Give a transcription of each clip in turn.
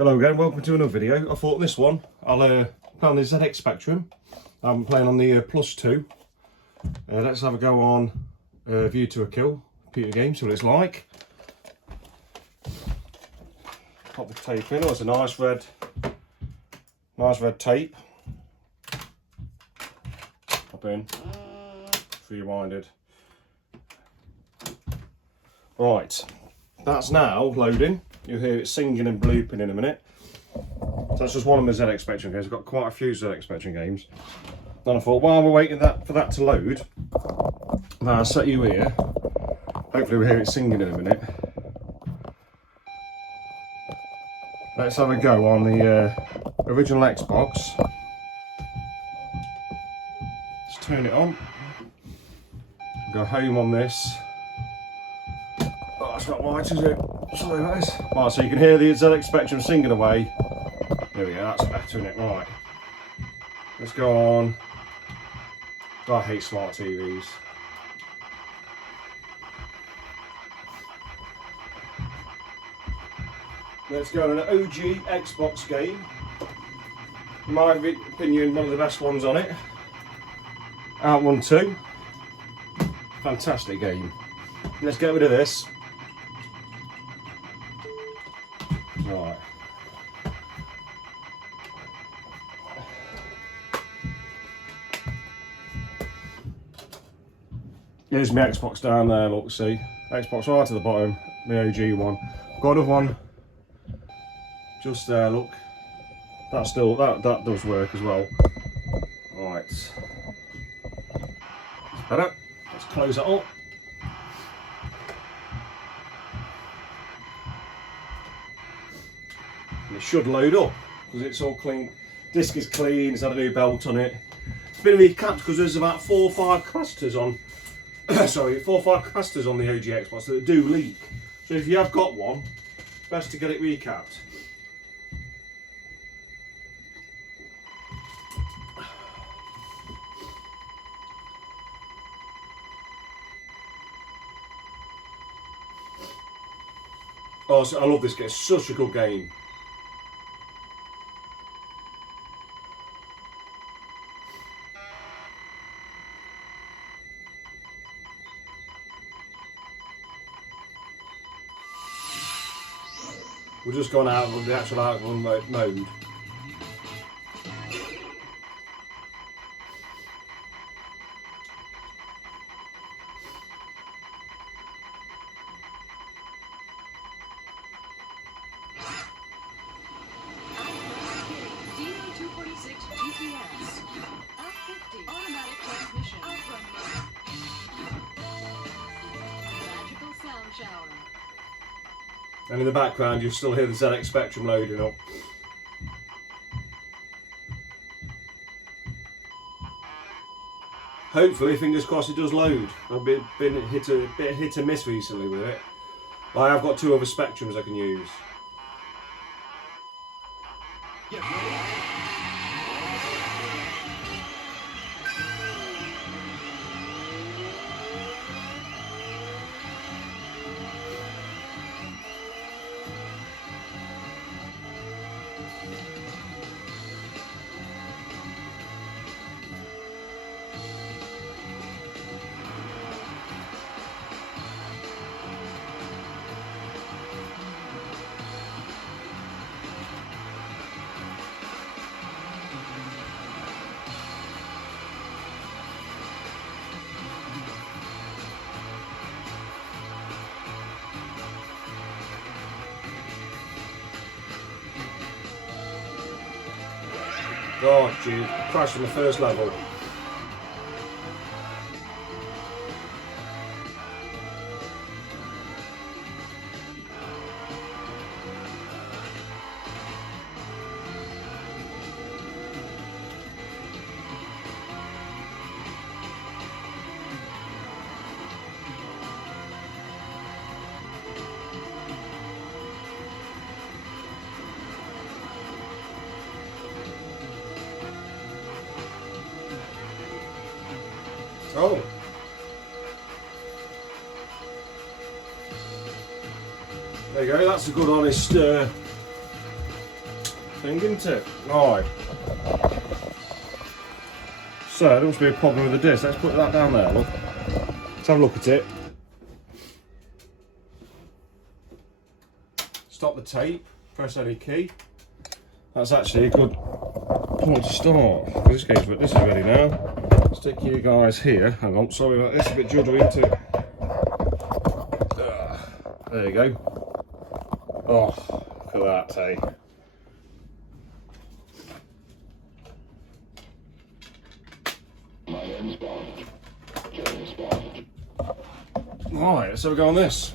Hello again, welcome to another video. I thought this one, I'll play on the ZX Spectrum. I'm playing on the Plus 2. Let's have a go on View to a Kill, computer game, see what it's like. Pop the tape in. Oh, it's a nice red tape. Pop in, rewinded. Right, that's now loading. You'll hear it singing and blooping in a minute. So that's just one of my ZX Spectrum games. I've got quite a few ZX Spectrum games. Then I thought, while we're waiting for that to load, I'll set you here. Hopefully we'll hear it singing in a minute. Let's have a go on the original Xbox. Let's turn it on. Go home on this. Oh, that's not right, is it? Sorry guys. Right, so you can hear the ZX Spectrum singing away. There we go, that's better, isn't it? Right. Let's go on. I hate smart TVs. Let's go on an OG Xbox game. In my opinion, one of the best ones on it. Outrun 2. Fantastic game. Let's get rid of this. Right. Here's my Xbox down there, look, see. Xbox right to the bottom, the OG one. Got another one just there, look. That does work as well. Right. That's better. Let's close it up. And it should load up because it's all clean. Disc is clean, it's had a new belt on it. It's been recapped because there's about 4 or 5 capacitors on. Sorry, 4 or 5 capacitors on the OG Xbox that do leak. So if you have got one, best to get it recapped. Oh, so I love this game. It's such a good game. We're just gone out of the actual outrun mode. And in the background you'll still hear the ZX Spectrum loading up. Hopefully, fingers crossed, it does load. I've been hit a bit hit and miss recently with it. I have got 2 other Spectrums I can use. Oh, gee, crashed on the first level. Oh. There you go, that's a good honest thing, isn't it? Right. So, there must be a problem with the disc. Let's put that down there, look. Let's have a look at it. Stop the tape, press any key. That's actually a good point to start. This is ready now. Stick you guys here. Hang on, sorry about this, a bit juddery, isn't it? There you go. Oh, look at that, eh? Right, let's have a go on this.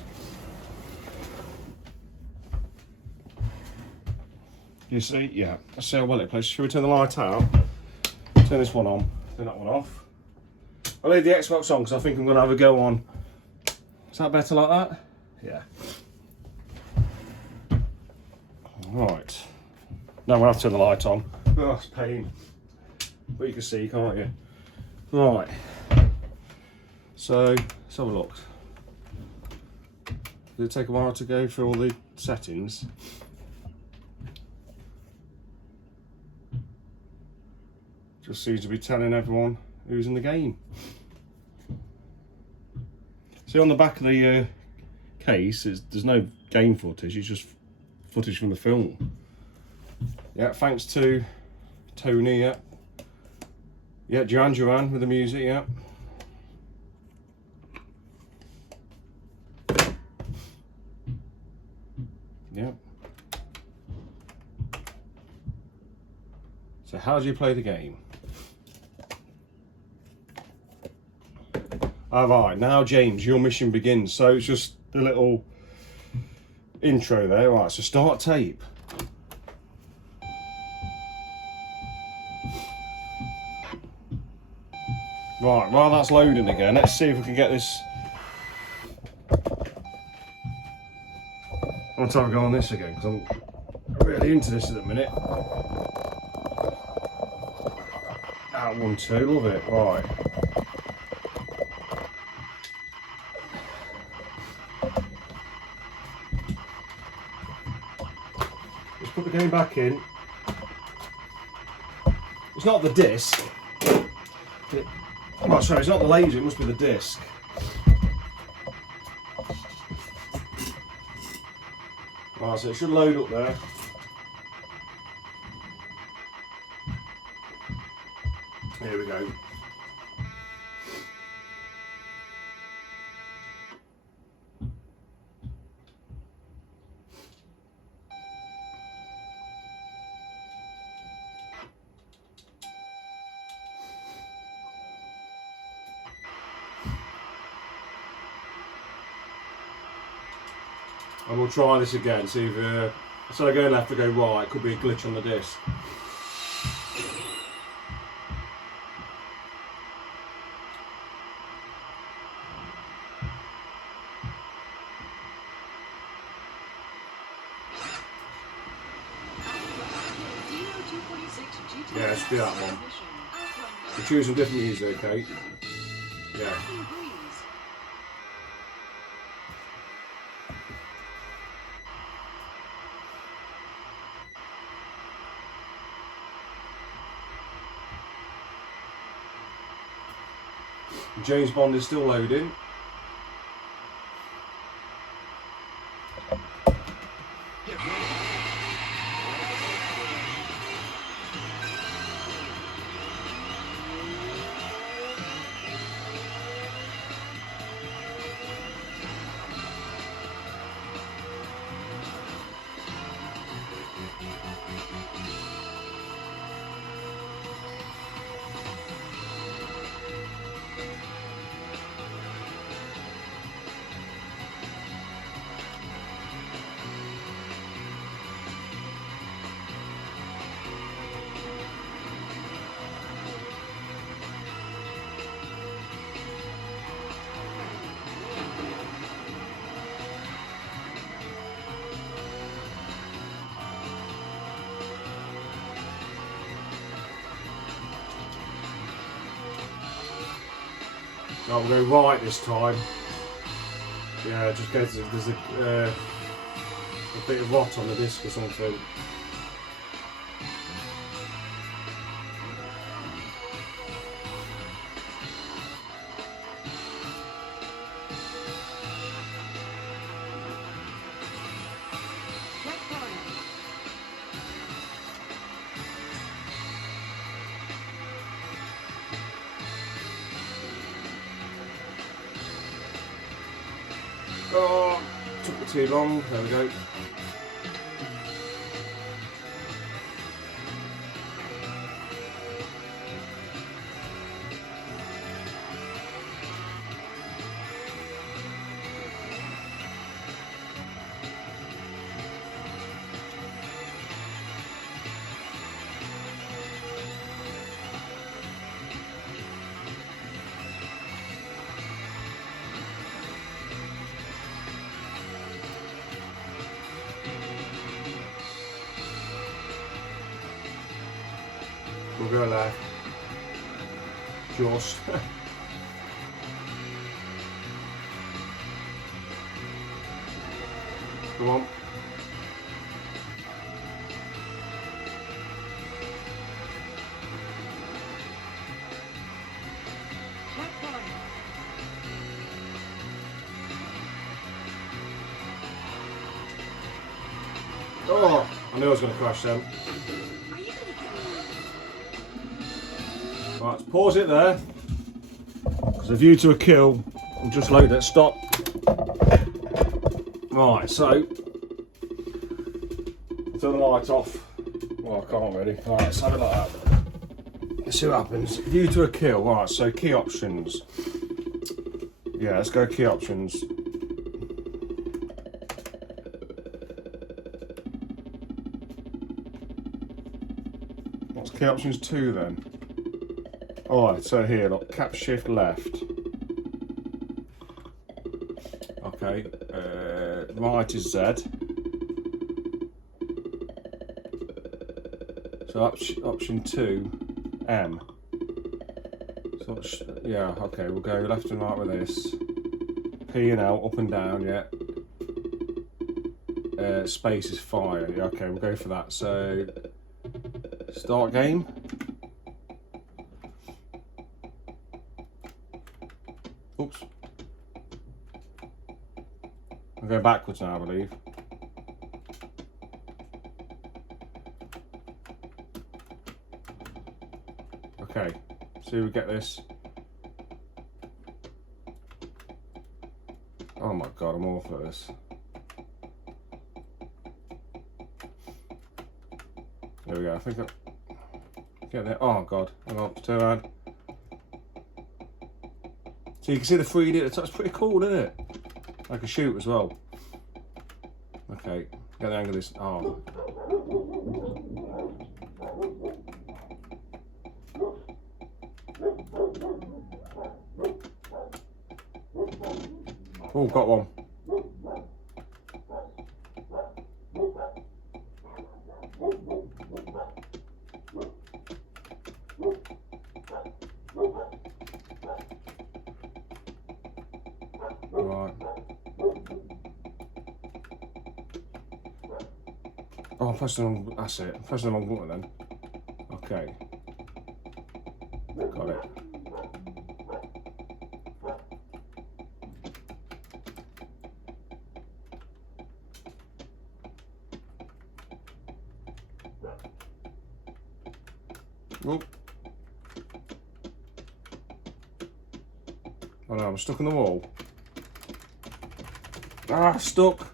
You see, yeah, let's see how well it plays. Should we turn the light out? Turn this one on, turn that one off. I'll leave the Xbox on because I think I'm going to have a go on. Is that better like that? Yeah. Right. Now we'll have to turn the light on. Oh, it's pain. But you can see, can't you? Right. So, let's have a look. Did it take a while to go through all the settings? Just seems to be telling everyone who's in the game. See, on the back of the case, there's no game footage, it's just footage from the film. Yeah, thanks to Tony, yeah. Yeah, Joanne with the music, yeah. Yeah. So how do you play the game? Alright, now James, your mission begins. So it's just the little intro there. Right, so start tape. Right, while that's loading again, let's see if we can get this. I want to have a go on this again because I'm really into this at the minute. That one too, love it. Right. Let's put the game back in. It's not the disc. Oh, sorry, it's not the laser, it must be the disc. Right, so it should load up there. Here we go. And we'll try this again, see if instead of going left to go right, it could be a glitch on the disc. Yeah, it should be that one. We're choosing different music, okay? Yeah. James Bond is still loading. Right, we'll go right this time. Yeah, just in case there's a bit of rot on the disc or something. Oh, took it too long. There we go. We'll go there. Just. Come on. Oh, I knew I was going to crash then. Right, let's pause it there. Because a view to a kill. I'll just load it. Stop. Right, so turn the light off. Well, I can't really. Right, let's have it like that. Let's see what happens. View to a kill. Right, so key options. Yeah, let's go key options. What's key options 2 then? Alright, so here, look, cap shift left. Okay, right is Z. So option 2, M. So yeah, okay, we'll go left and right with this. P and L, up and down, yeah. Space is fire, yeah, okay, we'll go for that. So, start game. Oops. I'm going backwards now, I believe. Okay, so we get this. Oh my god, I'm all for this. There we go, I think I'll get there. Oh god, hang on, it's too hard. So you can see the 3D at the top, it's pretty cool, isn't it? I can shoot as well. Okay, get the angle of this. Oh. Oh, got one. Right. Oh, I'm pressing the wrong, that's it. I'm pressing the wrong button then. Okay. Got it. Oh. Oh no, I'm stuck in the wall. Ah, stuck.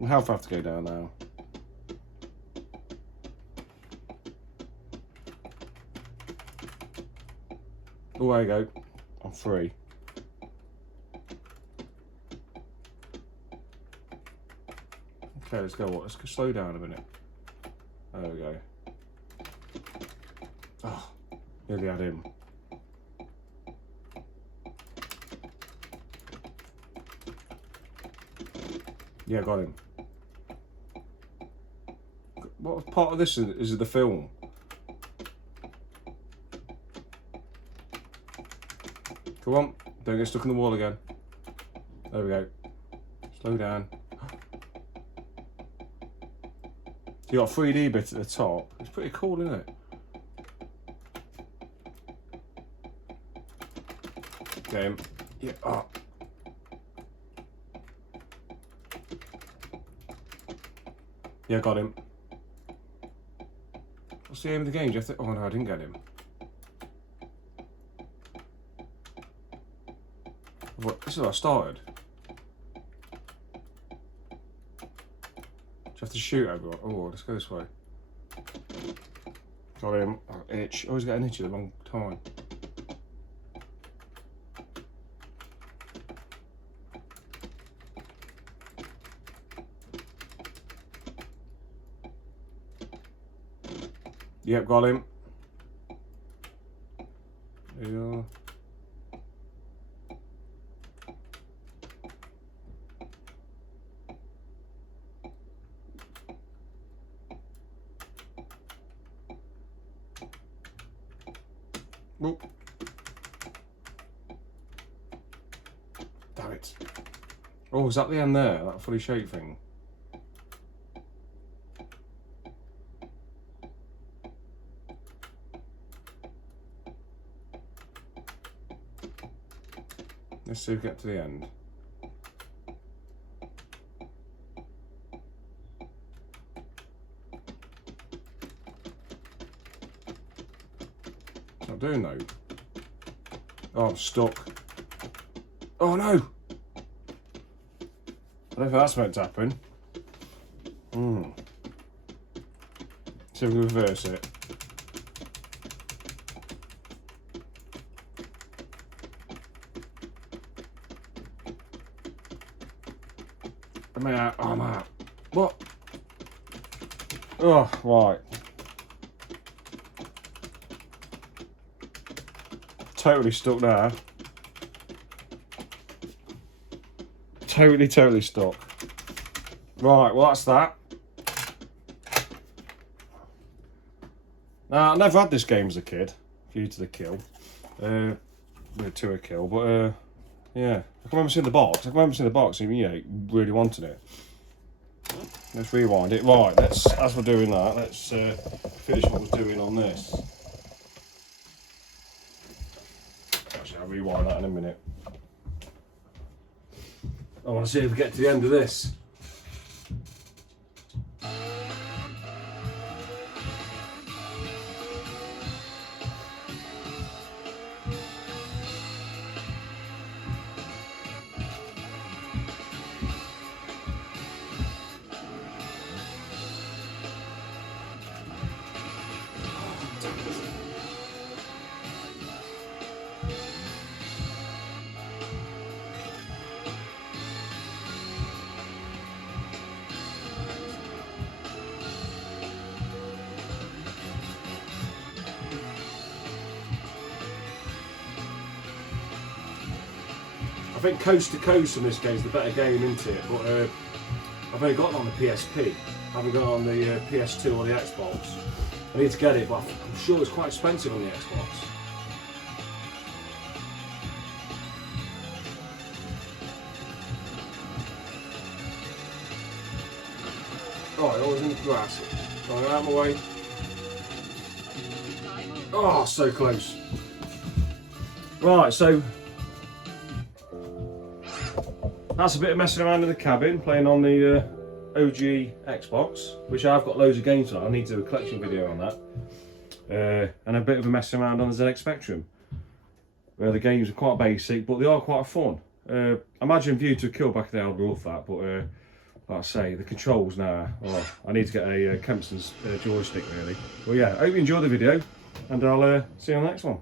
My health have to go down now. Oh, there you go. I'm free. Okay, let's go. Let's go slow down a minute. There we go. Oh, nearly had him. Yeah, got him. What part of this is the film? Come on, don't get stuck in the wall again. There we go. Slow down. So you got a 3D bit at the top. It's pretty cool, isn't it? Game. Yeah. Oh. Yeah, got him. What's the aim of the game? Do you have to... Oh no, I didn't get him. this is how I started. Do you have to shoot everyone? Oh, let's go this way. Got him. Oh, itch. Always get an itch at the wrong time. Yep, got him. There you are. Whoop. Damn it. Oh, is that the end there? That fully shaped thing? Let's see if we get to the end. It's not doing though. Oh, I'm stuck. Oh no! I don't think that's meant to happen. See if we can reverse it. I'm out. Oh, I'm out. What? Oh, right. Totally stuck there. Totally stuck. Right, well that's that. Now, I never had this game as a kid. View to the kill. To a kill, but yeah. I can remember seeing the box. And, you know, really wanting it. Let's rewind it. Right, as we're doing that, let's finish what we're doing on this. Actually, I'll rewind that in a minute. I want to see if we get to the end of this. I think Coast to Coast in this game is the better game, isn't it? But I've only got it on the PSP. I haven't got it on the PS2 or the Xbox. I need to get it, but I'm sure it's quite expensive on the Xbox. Right, always in the grass. Right, out of my way. Oh, so close. Right, so that's a bit of messing around in the cabin, playing on the OG Xbox, which I've got loads of games on. I need to do a collection video on that. And a bit of a messing around on the ZX Spectrum. The games are quite basic, but they are quite fun. Imagine View to a Kill back there, I'd love that, but like I say, the controls now, oh, I need to get a Kempston's joystick really. Well yeah, I hope you enjoyed the video, and I'll see you on the next one.